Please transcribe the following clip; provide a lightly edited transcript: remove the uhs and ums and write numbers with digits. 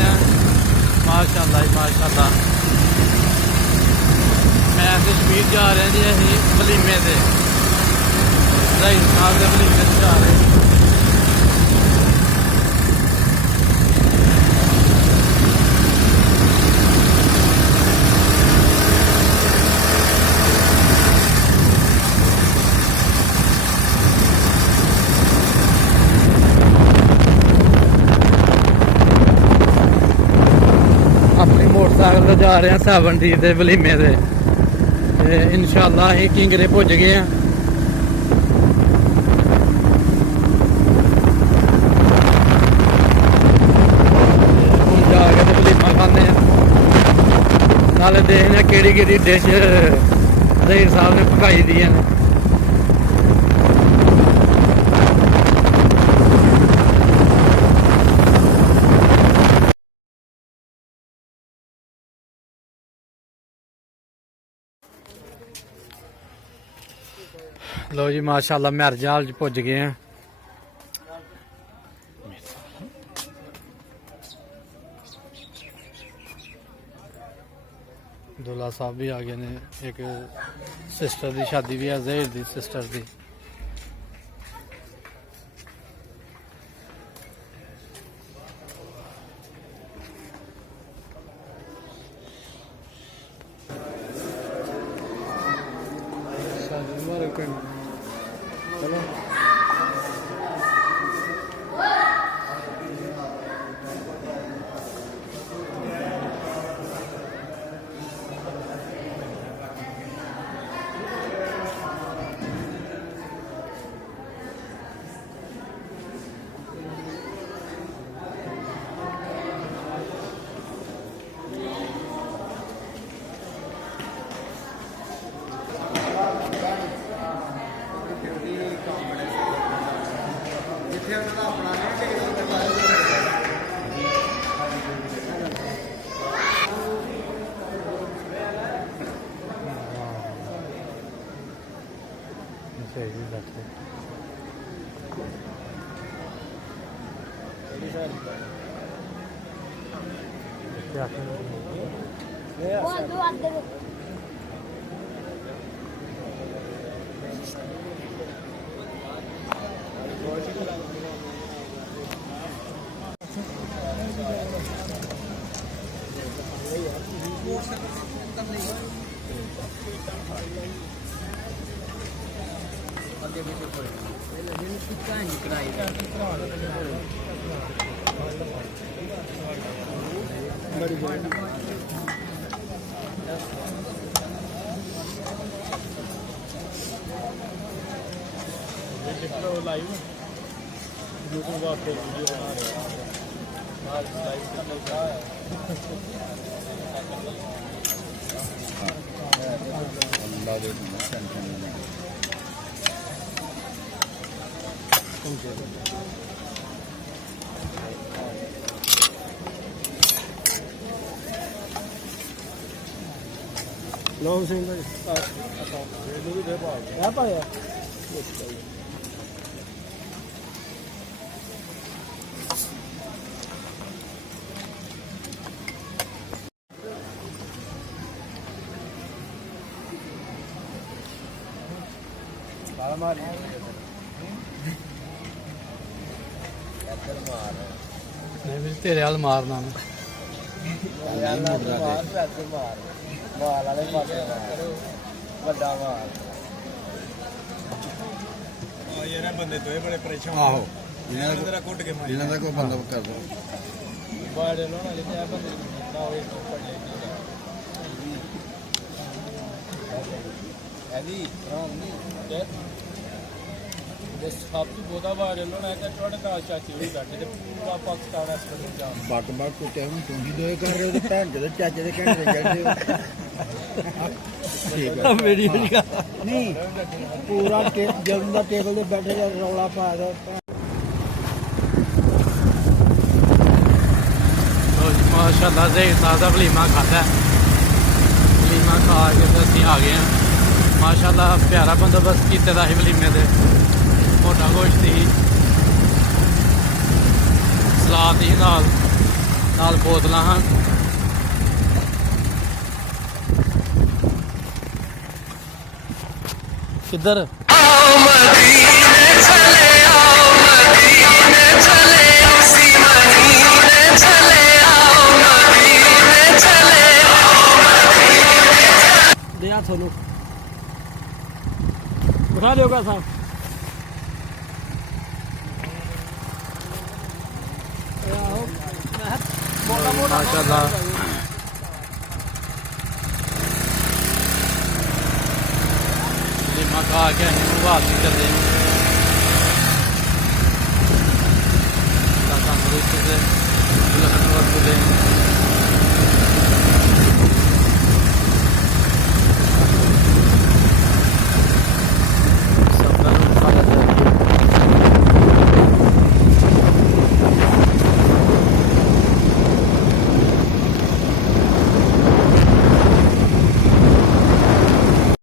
रहे हैं। माशाल्लाह जी माशाल्लाह। मैं कश्मीर जा रहे हैं जी अं वलीमे से ज़हीर साहब के वलीमे से जा रहे हैं। अपनी मोटरसाइकिल से जा रहे हैं 70 के वलीमे से। इंशाअल्लाह अं किंगरे पुज गए हैं। हम जाके तो वलीमा खाने नाले देखने केड़ी केड़ी डिश ज़हीर साहब ने पकाई दी है। लो जी माशाल्लाह मैरिज हाल च पुज गए हैं। दूल्हा साहब भी आ गए ने। एक सिस्टर की शादी भी है, ज़हीर दी सिस्टर की। लाइव यूट्यूब पे वीडियो बना रहे हैं। लोग सिंह पाया नहीं तेरे हाल मारना बंदे तो बड़े परेशान। आहो इन्हों का कोई बंदा कर दो बड़े ਸਭ ਤੋਂ ਬਹੁਤਾ ਬਾੜ ਇਹਨਾਂ ਨੇ ਕਿ ਤੁਹਾਡੇ ਨਾਲ ਚਾਚੀ ਵੀ ਬੈਠੇ ਤੇ ਪੂਰਾ ਪਾਕਿਸਤਾਨ ਹਸਪਤਾਲ ਜਾ ਬੱਕ ਬੱਕ ਕੋ ਟਾਈਮ ਤੁਸੀਂ ਦੋਏ ਕਰ ਰਹੇ ਹੋ ਤੇ ਭੈਣ ਦੇ ਚਾਚੇ ਦੇ ਘੰਟੇ ਜਾਂਦੇ ਹੋ। ਠੀਕ ਹੈ ਮੇਰੀ ਨਹੀਂ ਪੂਰਾ ਜਦੋਂ ਦਾ ਟੇਬਲ ਤੇ ਬੈਠੇ ਜਾਂ ਰੌਲਾ ਪਾਇਆ माशाल्लाह ज़हीर साहब का वलीमा खाता है। वलीमा खा के असीं आ गए हैं। माशाल्लाह प्यारा बंदोबस्त किए दा वलीमे से। मोटा गोश्त ही सलाद ही नाल ਨਾਲ ਬੋਤਲਾਂ ਹਨ। ਕਿੱਧਰ ਦਿਆ ਤੁਹਾਨੂੰ ਬਿਠਾ ਲਿਓਗਾ ਸਾਹਿਬ ਆਹੋ ਮਾਸ਼ਾਅੱਲਾ ਵਲੀਮਾ ਖਾ ਕੇ ਅਸੀਂ ਵਾਪਸੀ ਚੱਲੇ ਤਾਂ ਤੰਦਰੁਸਤ ਤੇ ਲਖਨਊ ਦੇ